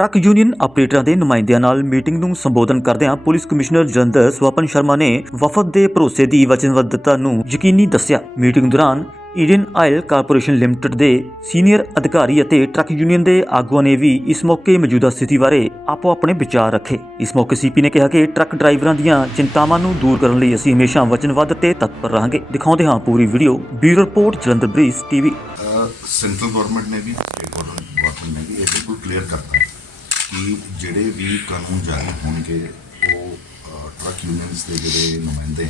Truck union ਆਪਰੇਟਰਾਂ ਦੇ ਨੁਮਾਇੰਦਿਆਂ ਨਾਲ ਮੀਟਿੰਗ ਨੂੰ ਸੰਬੋਧਨ ਕਰਦਿਆਂ ਪੁਲਿਸ ਕਮਿਸ਼ਨਰ ਜਲੰਧਰ ਸਵਪਨ ਸ਼ਰਮਾ ਨੇ ਵਫਦ ਦੇ ਭਰੋਸੇ ਦੀ ਵਚਨਬੱਧਤਾ ਨੂੰ ਯਕੀਨੀ ਦੱਸਿਆ। ਮੀਟਿੰਗ ਦੌਰਾਨ ਇੰਡੀਅਨ ਆਇਲ ਕਾਰਪੋਰੇਸ਼ਨ ਲਿਮਟਿਡ ਦੇ ਸੀਨੀਅਰ ਅਧਿਕਾਰੀ ਅਤੇ ਟਰੱਕ ਯੂਨੀਅਨ ਦੇ ਆਗੂਆਂ ਨੇ ਵੀ ਇਸ ਮੌਕੇ ਮੌਜੂਦਾ ਸਥਿਤੀ ਬਾਰੇ ਆਪੋ ਆਪਣੇ ਵਿਚਾਰ ਰੱਖੇ। ਇਸ ਮੌਕੇ ਸੀਪੀ ਨੇ ਕਿਹਾ ਕਿ ਟਰੱਕ ਡਰਾਈਵਰਾਂ ਦੀਆਂ ਚਿੰਤਾਵਾਂ ਨੂੰ ਦੂਰ ਕਰਨ ਲਈ ਅਸੀਂ ਹਮੇਸ਼ਾ ਵਚਨਬੱਧ ਤੇ ਤਤਪਰ ਰਹਾਂਗੇ। ਦਿਖਾਉਂਦੇ ਹਾਂ ਪੂਰੀ video. Bureau report, Jalandhar Brij TV central government ਨੇ ਵੀ ਸਟੇਟ ਗਵਰਨਮੈਂਟ ਨੇ ਵੀ ਇਹ ਬਿਲਕੁਲ ਕਲੀਅਰ ਕਰਤਾ। ਹੈ ਕਿ ਜਿਹੜੇ ਵੀ ਕਾਨੂੰਨ ਜਾਰੀ ਹੋਣਗੇ, ਉਹ ਟਰੱਕ ਯੂਨੀਅਨਸ ਦੇ ਜਿਹੜੇ ਨੁਮਾਇੰਦੇ,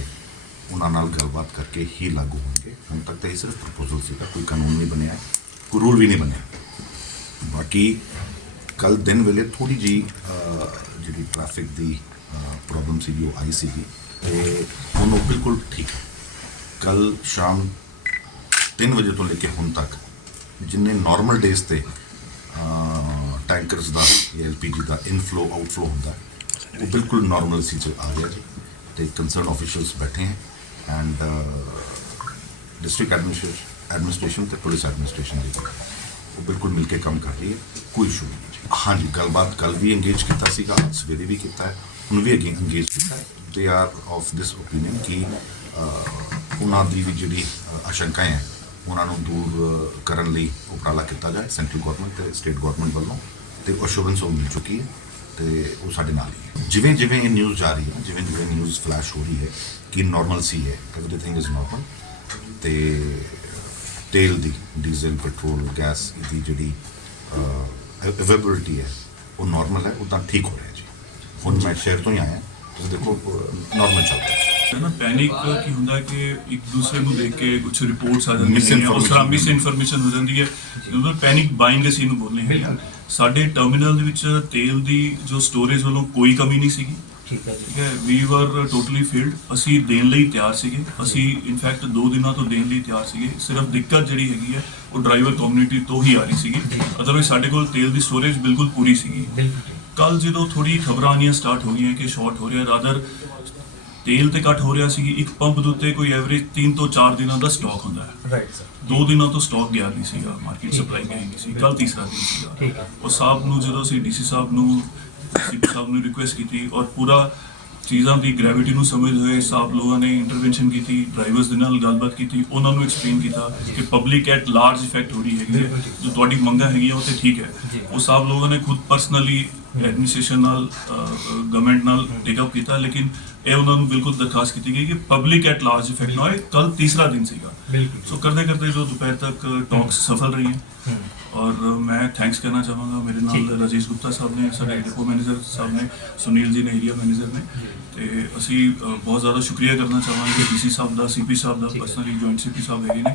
ਉਹਨਾਂ ਨਾਲ ਗੱਲਬਾਤ ਕਰਕੇ ਹੀ ਲਾਗੂ ਹੋਣਗੇ। ਹੁਣ ਤੱਕ ਤਾਂ ਇਹ ਸਿਰਫ ਪ੍ਰਪੋਜ਼ਲ ਸੀਗਾ ਕੋਈ ਕਾਨੂੰਨ ਨਹੀਂ ਬਣਿਆ, ਕੋਈ ਰੂਲ ਵੀ ਨਹੀਂ ਬਣਿਆ। ਬਾਕੀ ਕੱਲ ਦਿਨ ਵੇਲੇ ਥੋੜੀ ਜੀ ਜਿਹੜੀ ਟ੍ਰੈਫਿਕ ਦੀ ਪ੍ਰੋਬਲਮ ਸੀਗੀ, ਉਹ ਆਈ ਸੀਗੀ, ਤੇ ਹੁਣ ਉਹ ਬਿਲਕੁਲ ਠੀਕ ਹੈ। ਕੱਲ ਸ਼ਾਮ 3 ਵਜੇ ਤੋਂ ਲੈ ਕੇ ਹੁਣ ਤੱਕ ਜਿੰਨੇ ਨਾਰਮਲ ਡੇਜ਼ ਤੇ ਟੈਂਕਰਸ ਦਾ ਐਲਪੀਜੀ ਦਾ ਇਨਫਲੋ ਆਊਟਫਲੋ ਹੁੰਦਾ ਉਹ ਬਿਲਕੁਲ ਨਾਰਮਲ ਸੀ ਚ ਆ ਰਿਹਾ ਜੀ। ਤੇ ਕੰਸਰਨ ਆਫੀਸ਼ੀਅਲਸ ਬੈਠੇ ਹੈ ਐਂਡ ਡਿਸਟ੍ਰਿਕਟ ਐਡਮਿਨਿਸਟ੍ਰੇਸ਼ਨ ਐਡਮਿਨਿਸਟ੍ਰੇਸ਼ਨ ਤੇ ਪੁਲਿਸ ਐਡਮਿਨਿਸਟ੍ਰੇਸ਼ਨ ਦੀ ਉਹ ਬਿਲਕੁਲ ਮਿਲ ਕੇ ਕੰਮ ਕਰ ਰਹੀ ਹੈ। ਕੋਈ ਇਸ਼ੂ ਨਹੀਂ ਜੀ। ਹਾਂਜੀ ਗੱਲਬਾਤ ਕੱਲ ਵੀ ਇੰਗੇਜ ਕੀਤਾ ਸੀਗਾ ਸਵੇਰੇ ਵੀ ਕੀਤਾ ਹੈ। ਹੁਣ ਵੀ ਅਗੇ ਇੰਗੇਜ ਕੀਤਾ ਹੈ। They are of this opinion ਕਿ ਉਹਨਾਂ ਦੀ ਵੀ ਜਿਹੜੀ ਅਹ, ਹੈ ਉਹਨਾਂ ਨੂੰ ਦੂਰ ਕਰਨ ਲਈ ਉਪਰਾਲਾ ਕੀਤਾ ਜਾਏ ਸੈਂਟਰਲ ਗਵਰਨਮੈਂਟ ਤੇ ਸਟੇਟ ਗਵਰਨਮੈਂਟ ਵੱਲੋਂ। ਤੇ ਉਹ ਮਿਲ ਚੁੱਕੀ ਹੈ ਤੇ ਉਹ ਸਾਡੇ ਨਾਲ ਹੀ ਹੈ। ਜਿਵੇਂ ਜਿਵੇਂ ਇਹ ਨਿਊਜ਼ ਜਾ ਰਹੀ ਹੈ ਜਿਵੇਂ ਜਿਵੇਂ ਨਿਊਜ਼ ਫਲੈਸ਼ ਹੋ ਰਹੀ ਹੈ ਕਿ ਨਾਰਮਲ ਸੀ ਹੈ ਐਵਰੀਥਿੰਗ ਇਜ਼ ਨਾਰਮਲ ਤੇ ਤੇਲ ਦੀ ਡੀਜ਼ਲ ਪੈਟਰੋਲ ਗੈਸ ਦੀ ਜਿਹੜੀ ਅਵੇਲੇਬਿਲਟੀ ਹੈ ਉਹ ਨਾਰਮਲ ਹੈ ਉਦਾਂ ਠੀਕ ਹੋ ਰਿਹਾ ਜੀ। ਹੁਣ ਮੈਂ ਸ਼ਹਿਰ ਤੋਂ ਹੀ ਆਇਆ ਤੁਸੀਂ ਦੇਖੋ ਨਾਰਮਲ ਚੱਲਦਾ ਹੈ। ਹੈ ਨਾ ਪੈਨਿਕ ਕੀ ਹੁੰਦਾ ਹੈ ਕਿ ਇੱਕ ਦੂਸਰੇ ਨੂੰ ਦੇਖ ਕੇ ਕੁਝ ਰਿਪੋਰਟਸ ਆ ਜਾਂਦੀਆਂ ਨੇ. ਉਸ ਤਰ੍ਹਾਂ ਮਿਸ ਇਨਫੋਰਮੇਸ਼ਨ ਹੋ। ਜਾਂਦੀ ਹੈ। ਜਦੋਂ ਪੈਨਿਕ ਬਾਇੰਗ ਅਸੀਂ ਇਹਨੂੰ ਬੋਲਨੇ ਹੈ। ਸਾਡੇ ਟਰਮੀਨਲ ਦੇ ਵਿੱਚ ਤੇਲ ਦੀ ਜੋ ਸਟੋਰੇਜ ਵੱਲੋਂ ਕੋਈ ਕਮੀ ਨਹੀਂ ਸੀਗੀ। ਠੀਕ ਹੈ ਜੀ। ਵੀ ਵਰ ਟੋਟਲੀ ਫੀਲਡ ਅਸੀਂ ਦੇਣ ਲਈ ਤਿਆਰ ਸੀਗੇ। ਅਸੀਂ ਇਨਫੈਕਟ 2 ਦਿਨਾਂ ਤੋਂ ਦੇਣ ਲਈ ਤਿਆਰ ਸੀਗੇ। ਸਿਰਫ ਦਿੱਕਤ ਜਿਹੜੀ ਹੈਗੀ ਹੈ ਉਹ ਡਰਾਈਵਰ ਕਮਿਊਨਿਟੀ ਤੋਂ ਹੀ ਆ ਰਹੀ ਸੀਗੀ। ਅਦਰਵਾਈਜ਼ ਸਾਡੇ ਕੋਲ ਤੇਲ ਦੀ ਸਟੋਰੇਜ ਬਿਲਕੁਲ ਪੂਰੀ ਸੀਗੀ। ਬਿਲਕੁਲ ਕੱਲ ਜਦੋਂ ਥੋੜੀ ਖਬਰਾਂ ਆਉਣੀਆਂ ਸਟਾਰਟ ਹੋ ਗਈਆਂ ਕਿ ਸ਼ਾਰਟ ਹੋ ਰਿਹਾ ਰਾਦਰ ਤੇਲ ਤੇ ਘੱਟ ਹੋ ਰਿਹਾ ਸੀ ਇੱਕ ਪੰਪ ਦੇ ਉੱਤੇ ਕੋਈ ਐਵਰੇਜ 3 ਤੋਂ 4 ਦਿਨਾਂ ਦਾ ਸਟਾਕ ਹੁੰਦਾ ਹੈ। ਰਾਈਟ ਸਰ ਦੋ ਦਿਨਾਂ ਤੋਂ ਸਟਾਕ ਗਿਆ ਨਹੀਂ ਸੀਗਾ ਮਾਰਕੀਟ ਸਪਲਾਈ ਗਈ ਨਹੀਂ ਸੀ ਕੱਲ ਤੀਸਰਾ ਦਿਨ ਸੀਗਾ। ਉਹ ਸਾਹਿਬ ਨੂੰ ਜਦੋਂ ਅਸੀਂ ਡੀਸੀ ਸਾਹਿਬ ਨੂੰ ਸੀਪੀ ਸਾਹਿਬ ਨੂੰ ਰਿਕੁਐਸਟ ਕੀਤੀ ਔਰ ਪੂਰਾ ਚੀਜ਼ਾਂ ਦੀ ਗ੍ਰੈਵਿਟੀ ਨੂੰ ਸਮਝਦੇ ਹੋਏ ਸਾਹਿਬ ਲੋਕਾਂ ਨੇ ਇੰਟਰਵੈਂਸ਼ਨ ਕੀਤੀ ਡਰਾਈਵਰਸ ਦੇ ਨਾਲ ਗੱਲਬਾਤ ਕੀਤੀ ਉਹਨਾਂ ਨੂੰ ਐਕਸਪਲੇਨ ਕੀਤਾ ਕਿ ਪਬਲਿਕ ਐਟ ਲਾਰਜ ਇਫੈਕਟ ਹੋ ਰਹੀ ਹੈਗੀ ਹੈ। ਜੋ। ਤੁਹਾਡੀ ਮੰਗਾਂ ਹੈਗੀਆਂ ਉਹ ਤੇ ਠੀਕ। ਹੈ। ਉਹ ਸਾਹਿਬ ਲੋਕਾਂ ਨੇ ਖੁਦ ਪਰਸਨਲੀ ਐਡਮਿਨਿਸਟ੍ਰੇਸ਼ਨ ਨਾਲ ਗਵਰਨਮੈਂਟ ਨਾਲ ਟੇਕ ਅਪ ਕੀਤਾ ਲੇਕਿਨ ਇਹ ਉਹਨਾਂ ਨੂੰ ਬਿਲਕੁਲ ਦਰਖਾਸਤ ਕੀਤੀ ਗਈ ਕਿ ਪਬਲਿਕ ਐਟ ਲਾਰਜ ਇਫੈਕਟ ਨਾ ਹੋਏ ਕੱਲ ਤੀਸਰਾ ਦਿਨ ਸੀਗਾ ਬਿਲਕੁਲ ਸੋ ਕਰਦੇ ਕਰਦੇ ਜੋ ਦੁਪਹਿਰ ਤੱਕ ਟਾਕਸ ਸਫਲ ਰਹੀ ਹੈ ਹਮ, ਔਰ ਮੈਂ ਥੈਂਕਸ ਕਰਨਾ ਚਾਹਾਂਗਾ ਮੇਰੇ ਠੀਕ। ਨਾਲ ਰਾਜੇਸ਼ ਗੁਪਤਾ ਸਾਹਿਬ ਨੇ ਸਾਡੇ ਡਿਪੋ ਮੈਨੇਜਰ ਸਾਹਿਬ ਨੇ ਸੁਨੀਲ ਜੀ ਨੇ ਏਰੀਆ ਮੈਨੇਜਰ ਨੇ ਤੇ ਅਸੀਂ ਅ, ਬਹੁਤ ਜ਼ਿਆਦਾ ਸ਼ੁਕਰੀਆ ਕਰਨਾ ਚਾਹਾਂਗੇ ਡੀਸੀ ਸਾਹਿਬ ਦਾ ਸੀਪੀ ਸਾਹਿਬ ਦਾ ਠੀਕ ਹੈ। ਪਰਸਨਲੀ ਜੁਆਇੰਟ ਸੀਪੀ ਸਾਹਿਬ ਹੈਗੇ ਨੇ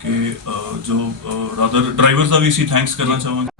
ਕਿ ਅ, ਜੋ ਰਾਦਰ ਡਰਾਈਵਰਸ ਦਾ ਵੀ ਅਸੀਂ ਥੈਂਕਸ ਕਰਨਾ ਚਾਹਾਂਗੇ